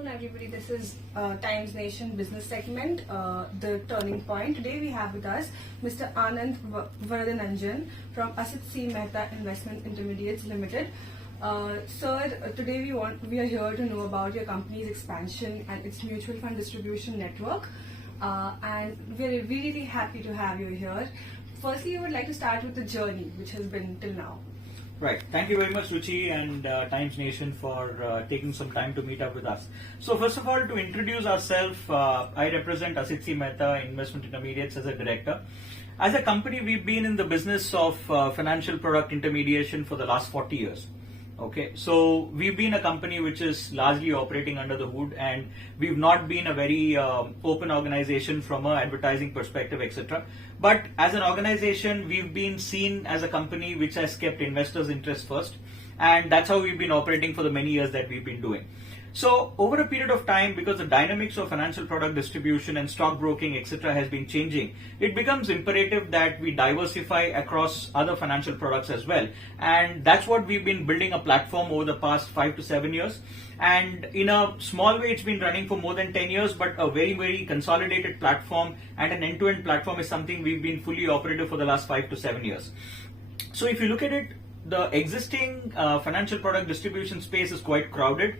afternoon, everybody. This is Times Nation business segment, The Turning Point. Today we have with us Mr. Anand Varadarajan from Asit C, Mehta Investment Intermediates Ltd. Sir, today we are here to know about your company's expansion and its mutual fund distribution network. And we're really happy to have you here. Firstly, I would like to start with the journey which has been till now. Right. Thank you very much, Ruchi and Times Nation for taking some time to meet up with us. So first of all, to introduce ourselves, I represent Asit C Mehta Investment Intermediates as a director. As a company, we've been in the business of financial product intermediation for the last 40 years. Okay, so we've been a company which is largely operating under the hood, and we've not been a very open organization from an advertising perspective, etc. But as an organization, we've been seen as a company which has kept investors' interest first, and that's how we've been operating for the many years that we've been doing. So over a period of time, because the dynamics of financial product distribution and stock broking, etc. has been changing, it becomes imperative that we diversify across other financial products as well. And that's what we've been building a platform over the past 5 to 7 years. And in a small way, it's been running for more than 10 years, but a very consolidated platform and an end-to-end platform is something we've been fully operative for the last 5 to 7 years. So if you look at it, the existing financial product distribution space is quite crowded.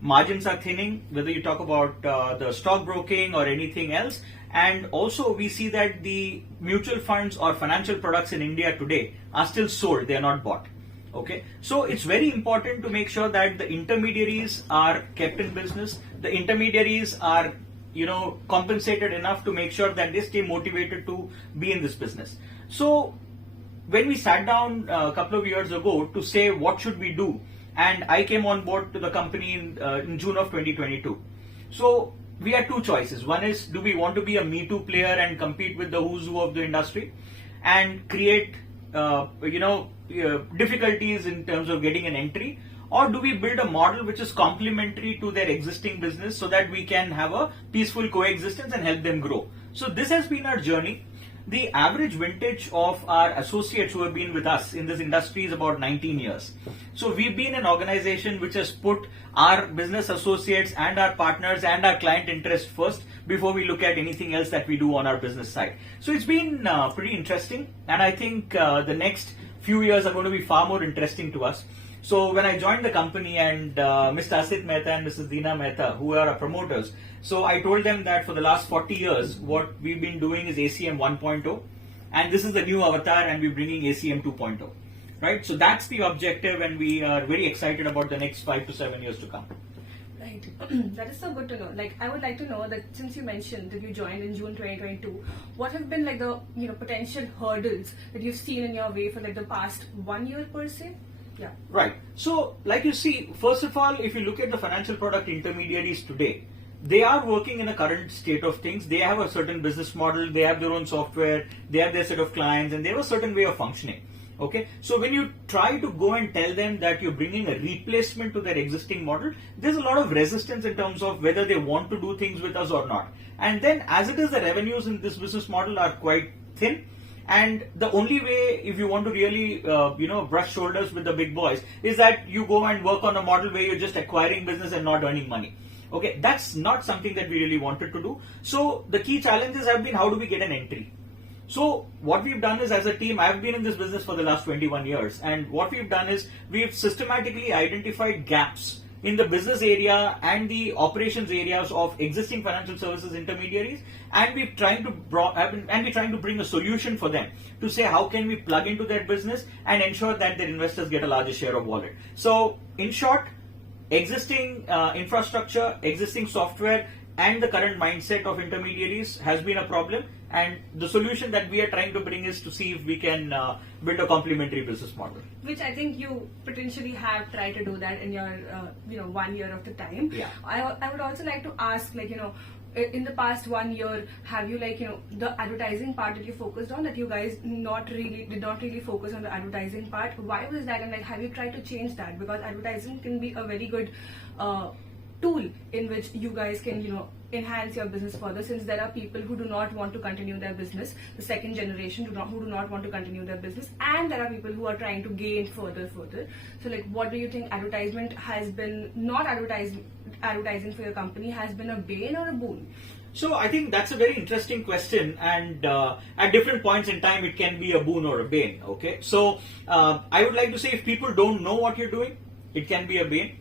Margins are thinning, whether you talk about the stock broking or anything else. And also we see that the mutual funds or financial products in India today are still sold, they are not bought. Okay, so it's very important to make sure that the intermediaries are kept in business. The intermediaries are, compensated enough to make sure that they stay motivated to be in this business. So when we sat down a couple of years ago to say what should we do, and I came on board to the company in June of 2022. So we had two choices. One is, do we want to be a Me Too player and compete with the who's who of the industry and create, difficulties in terms of getting an entry? Or do we build a model which is complementary to their existing business so that we can have a peaceful coexistence and help them grow? So this has been our journey. The average vintage of our associates who have been with us in this industry is about 19 years. So we've been an organization which has put our business associates and our partners and our client interest first before we look at anything else that we do on our business side. So it's been pretty interesting, and I think the next few years are going to be far more interesting to us. So when I joined the company, and Mr. Asit Mehta and Mrs. Deena Mehta, who are our promoters, so I told them that for the last 40 years, what we've been doing is ACM 1.0, and this is the new avatar, and we're bringing ACM 2.0, right? So that's the objective, and we are very excited about the next 5 to 7 years to come. Right. That is so good to know. Like, I would like to know that since you mentioned that you joined in June 2022, what have been like the potential hurdles that you've seen in your way for like the past 1 year per se? Yeah. Right. So, like you see, first of all, if you look at the financial product intermediaries today, they are working in a current state of things. They have a certain business model, they have their own software, they have their set of clients, and they have a certain way of functioning. Okay. So when you try to go and tell them that you're bringing a replacement to their existing model, there's a lot of resistance in terms of whether they want to do things with us or not. And then as it is, the revenues in this business model are quite thin. And the only way, if you want to really, brush shoulders with the big boys, is that you go and work on a model where you're just acquiring business and not earning money. Okay, that's not something that we really wanted to do. So the key challenges have been, how do we get an entry? So what we've done is, as a team, I've been in this business for the last 21 years. And what we've done is, we've systematically identified gaps in the business area and the operations areas of existing financial services intermediaries, and we're trying to bring a solution for them to say how can we plug into their business and ensure that their investors get a larger share of wallet. So in short, existing infrastructure, existing software, and the current mindset of intermediaries has been a problem, and the solution that we are trying to bring is to see if we can build a complementary business model. Which I think you potentially have tried to do that in your 1 year of the time. Yeah. I would also like to ask, in the past 1 year, have you the advertising part that you focused on, that you guys did not really focus on the advertising part? Why was that, and have you tried to change that? Because advertising can be a very good tool in which you guys can, enhance your business further, since there are people who do not want to continue their business, the second generation who do not want to continue their business, and there are people who are trying to gain further. So like, what do you think advertising for your company has been a bane or a boon? So I think that's a very interesting question, and at different points in time it can be a boon or a bane. Okay, so I would like to say, if people don't know what you're doing, it can be a bane.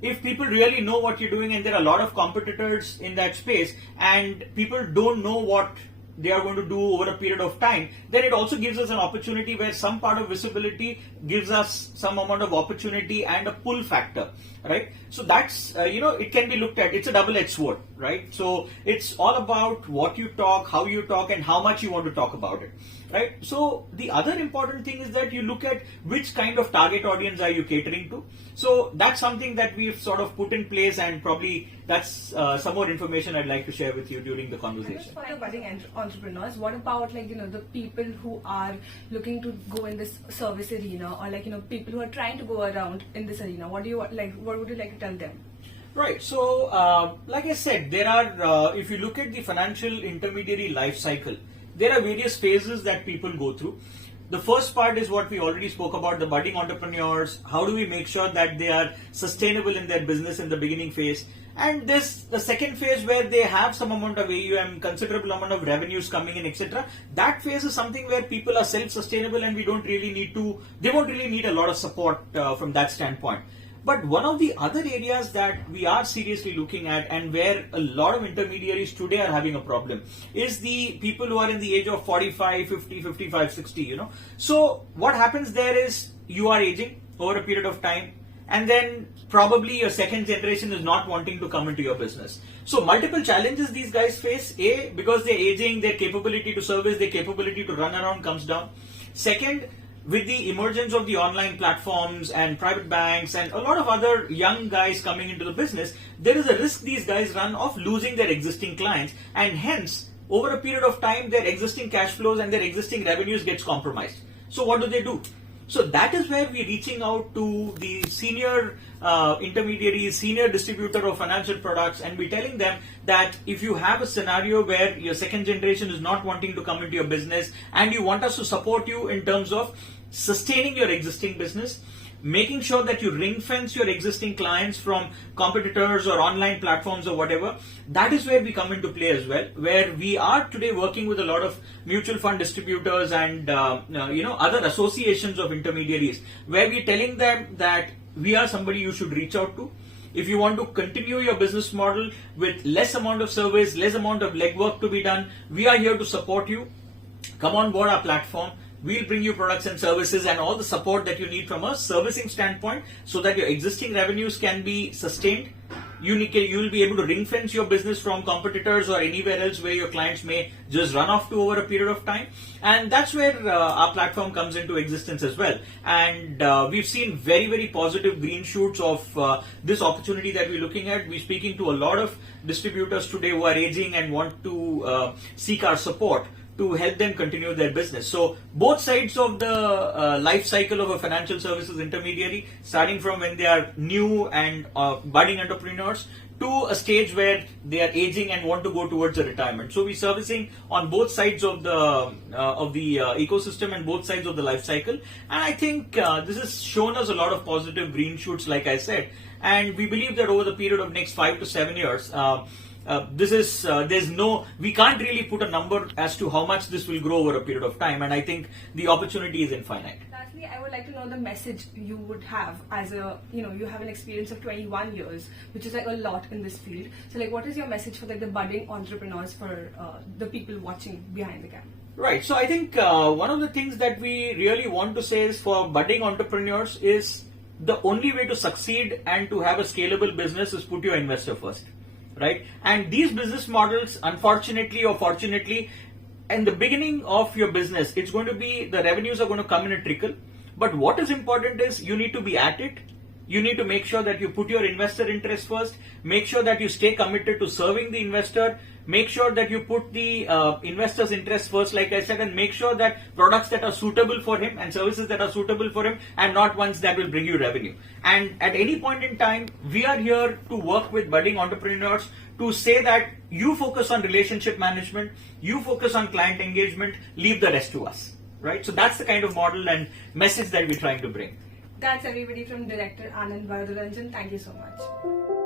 If people really know what you're doing and there are a lot of competitors in that space and people don't know what they are going to do over a period of time, then it also gives us an opportunity where some part of visibility gives us some amount of opportunity and a pull factor, right? So that's, it can be looked at, it's a double-edged sword, right? So it's all about what you talk, how you talk, and how much you want to talk about it, right? So the other important thing is that you look at which kind of target audience are you catering to. So that's something that we've sort of put in place, and probably that's some more information I'd like to share with you during the conversation. For the budding entrepreneurs, what about the people who are looking to go in this service arena, or people who are trying to go around in this arena? What would you like to tell them? Right. So, like I said, there are, if you look at the financial intermediary life cycle, there are various phases that people go through. The first part is what we already spoke about, the budding entrepreneurs. How do we make sure that they are sustainable in their business in the beginning phase? And the second phase, where they have some amount of AUM, considerable amount of revenues coming in, etc. That phase is something where people are self-sustainable, and they won't really need a lot of support from that standpoint. But one of the other areas that we are seriously looking at, and where a lot of intermediaries today are having a problem, is the people who are in the age of 45, 50, 55, 60, So what happens there is, you are aging over a period of time, and then probably your second generation is not wanting to come into your business. So multiple challenges these guys face. A, because they're aging, their capability to service, their capability to run around comes down. Second, with the emergence of the online platforms and private banks and a lot of other young guys coming into the business, there is a risk these guys run of losing their existing clients, and hence, over a period of time, their existing cash flows and their existing revenues gets compromised. So what do? So that is where we're reaching out to the senior intermediaries, senior distributor of financial products, and we're telling them that if you have a scenario where your second generation is not wanting to come into your business, and you want us to support you in terms of sustaining your existing business, making sure that you ring fence your existing clients from competitors or online platforms or whatever, that is where we come into play as well, where we are today working with a lot of mutual fund distributors and other associations of intermediaries, where we're telling them that we are somebody you should reach out to. If you want to continue your business model with less amount of service, less amount of legwork to be done, we are here to support you. Come on board our platform. We'll bring you products and services and all the support that you need from a servicing standpoint, so that your existing revenues can be sustained. You will be able to ring fence your business from competitors or anywhere else where your clients may just run off to over a period of time. And that's where our platform comes into existence as well. And we've seen very, very positive green shoots of this opportunity that we're looking at. We're speaking to a lot of distributors today who are aging and want to seek our support to help them continue their business. So both sides of the life cycle of a financial services intermediary, starting from when they are new and budding entrepreneurs to a stage where they are aging and want to go towards a retirement. So we're servicing on both sides of the ecosystem and both sides of the life cycle. And I think this has shown us a lot of positive green shoots, like I said. And we believe that over the period of next 5 to 7 years, we can't really put a number as to how much this will grow over a period of time, and I think the opportunity is infinite. Lastly, I would like to know the message you would have as you have an experience of 21 years, which is like a lot in this field. So what is your message for the budding entrepreneurs, for the people watching behind the camera? Right. So I think one of the things that we really want to say is, for budding entrepreneurs, is the only way to succeed and to have a scalable business is put your investor first. Right? And these business models, unfortunately or fortunately, in the beginning of your business, the revenues are going to come in a trickle. But what is important is, you need to be at it, You need to make sure that you put your investor interest first, make sure that you stay committed to serving the investor, make sure that you put the investor's interest first, like I said, and make sure that products that are suitable for him and services that are suitable for him and not ones that will bring you revenue. And at any point in time, we are here to work with budding entrepreneurs to say that you focus on relationship management, you focus on client engagement, leave the rest to us, right? So that's the kind of model and message that we're trying to bring. That's everybody from Director Anand Varadarajan. Thank you so much.